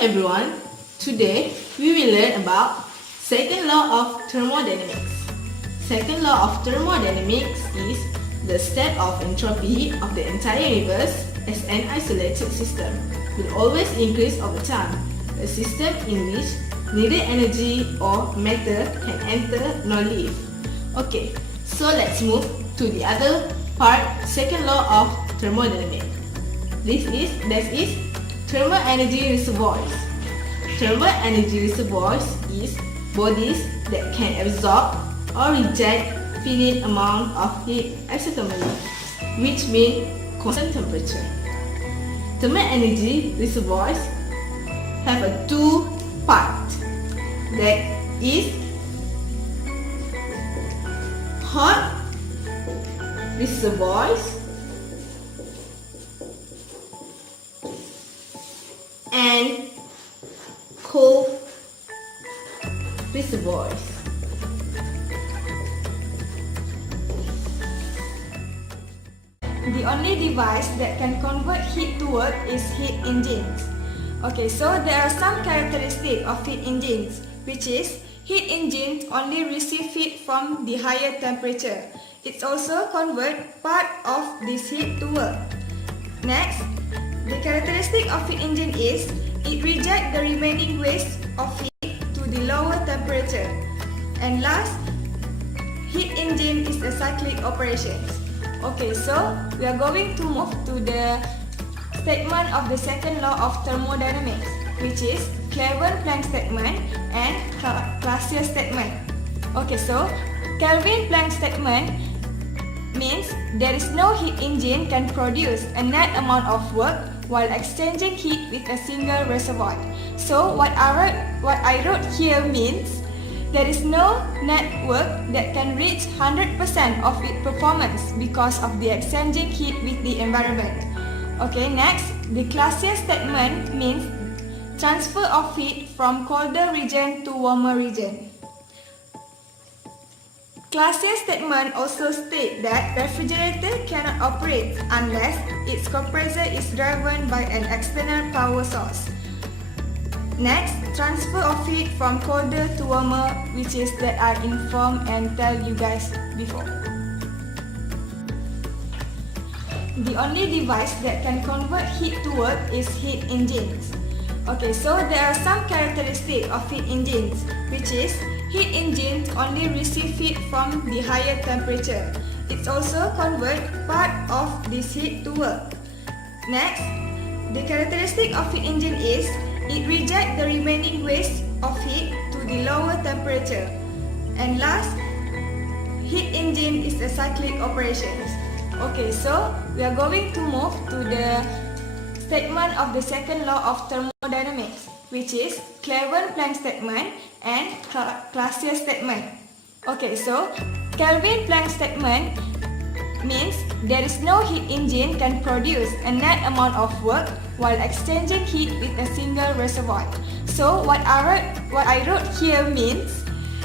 everyone, today we will learn about second law of thermodynamics. Second law of thermodynamics is the state of entropy of the entire universe as an isolated system will always increase over time, a system in which neither energy or matter can enter nor leave. Okay, so let's move to the other part, second law of thermodynamics. That is thermal energy reservoirs. Thermal energy reservoirs is bodies that can absorb or reject finite amount of heat isothermally, which means constant temperature. Thermal energy reservoirs have a two part, that is hot reservoirs and cold reservoirs. The only device that can convert heat to work is heat engines. Okay, so there are some characteristics of heat engines, which is heat engines only receive heat from the higher temperature. It also converts part of this heat to work. Next, the characteristic of heat engine is it rejects the remaining waste of heat to the lower temperature. And last, heat engine is a cyclic operation. Okay, so we are going to move to the statement of the second law of thermodynamics, which is Kelvin-Planck statement and Clausius statement. Okay, so Kelvin-Planck statement means there is no heat engine can produce a net amount of work while exchanging heat with a single reservoir. So what I wrote here means there is no net work that can reach 100% of its performance because of the exchanging heat with the environment. Okay, next, the Clausius statement means transfer of heat from colder region to warmer region. Clausius statement also states that refrigerator cannot operate unless its compressor is driven by an external power source. Next, transfer of heat from colder to warmer, which is that I informed and tell you guys before. The only device that can convert heat to work is heat engines. Okay, so there are some characteristics of heat engines, which is heat engines only receive heat from the higher temperature. It also converts part of this heat to work. Next, the characteristic of heat engine is it rejects the remaining waste of heat to the lower temperature. And last, heat engine is a cyclic operation. Okay, so we are going to move to the statement of the second law of thermodynamics, which is Kelvin-Planck statement and Clausius statement. Okay, so Kelvin-Planck statement means there is no heat engine can produce a net amount of work while exchanging heat with a single reservoir. So what I wrote here means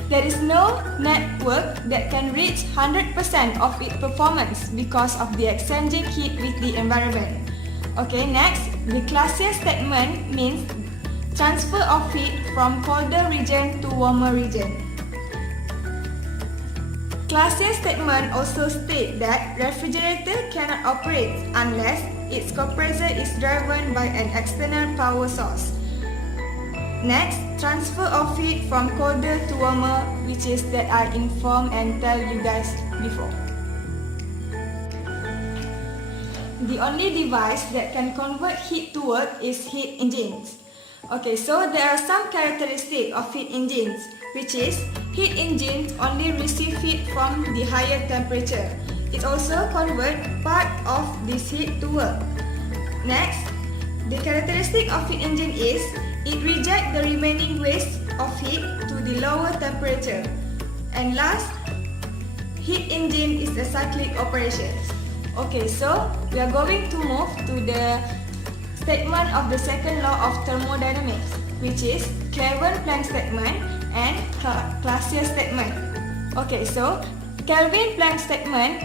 there is no net work that can reach 100% of its performance because of the exchanging heat with the environment. Okay, next, the Clausius statement means transfer of heat from colder region to warmer region. Clausius statement also states that refrigerator cannot operate unless its compressor is driven by an external power source. Next, transfer of heat from colder to warmer, which is that I informed and tell you guys before. The only device that can convert heat to work is heat engines. Okay, so there are some characteristics of heat engines, which is heat engines only receive heat from the higher temperature. It also converts part of this heat to work. Next, the characteristic of heat engine is it rejects the remaining waste of heat to the lower temperature. And last, heat engine is a cyclic operation. Okay, so we are going to move to the statement of the second law of thermodynamics, which is Kelvin-Planck statement and Clausius statement. Okay, so Kelvin-Planck statement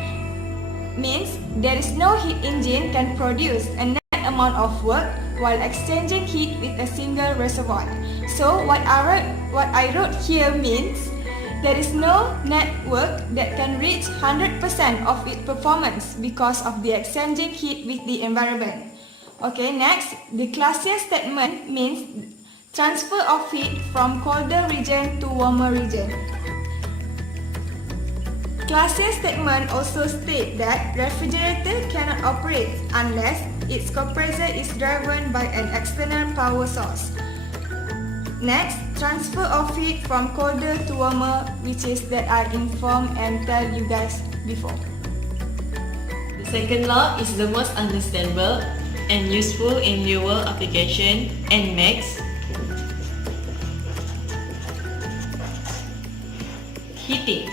means there is no heat engine can produce a net amount of work while exchanging heat with a single reservoir. So what I wrote here means there is no network that can reach 100% of its performance because of the exchanging heat with the environment. Okay, next, the Clausius statement means transfer of heat from colder region to warmer region. Clausius statement also states that refrigerator cannot operate unless its compressor is driven by an external power source. Next, transfer of heat from colder to warmer, which is that I informed and tell you guys before. The second law is the most understandable and useful in real-world application and makes heating,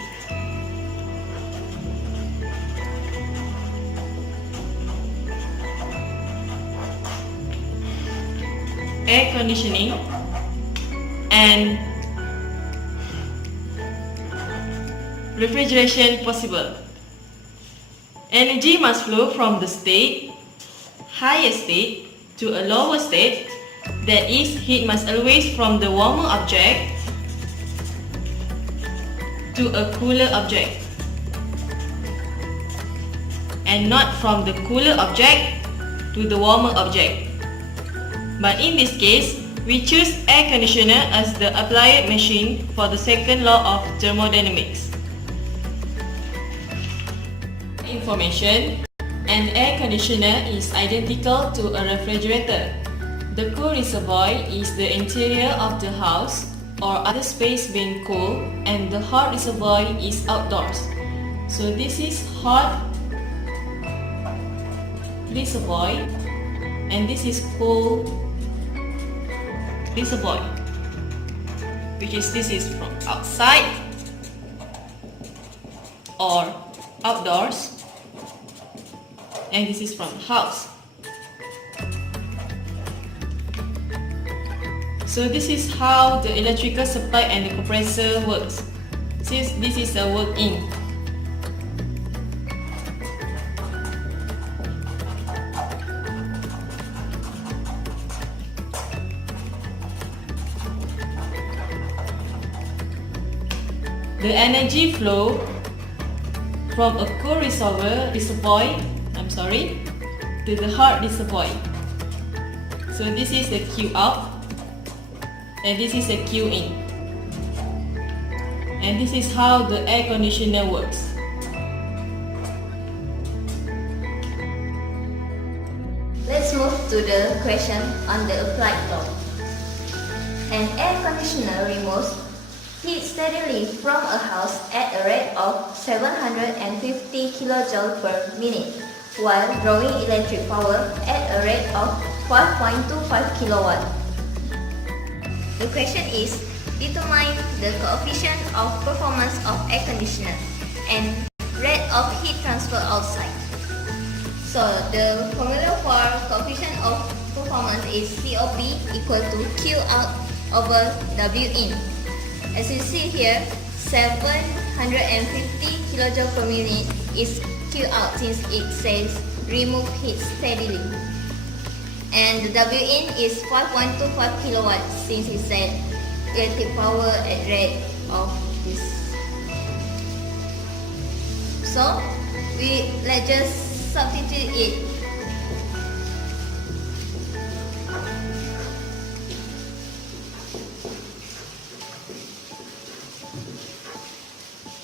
air conditioning, and refrigeration possible. Energy must flow from the higher state to a lower state. That is, heat must always from the warmer object to a cooler object, and not from the cooler object to the warmer object. But in this case, we choose air conditioner as the applied machine for the second law of thermodynamics. Information: an air conditioner is identical to a refrigerator. The cool reservoir is the interior of the house or other space being cool, and the hot reservoir is outdoors. So this is hot reservoir and this is cool reservoir, which is this is from outside or outdoors, and this is from house. So this is how the electrical supply and the compressor works. Since this is a work-in. The energy flow from a cool reservoir to the hot reservoir. So this is the Q out and this is the Q in. And this is how the air conditioner works. Let's move to the question on the applied law. An air conditioner removes heat steadily from a house at a rate of 750 kJ per minute, while drawing electric power at a rate of 5.25 kW. The question is, determine the coefficient of performance of air conditioner and rate of heat transfer outside. So the formula for coefficient of performance is COP equal to Q out over W in. As you see here, 750 kJ per minute is Q out since it says remove heat steadily. And the W in is 5.25 kW since it said electric power at rate of this. So let's just substitute it.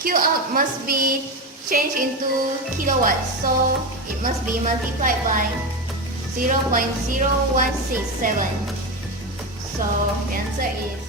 Q out must be changed into kilowatts, so it must be multiplied by 0.0167. So the answer is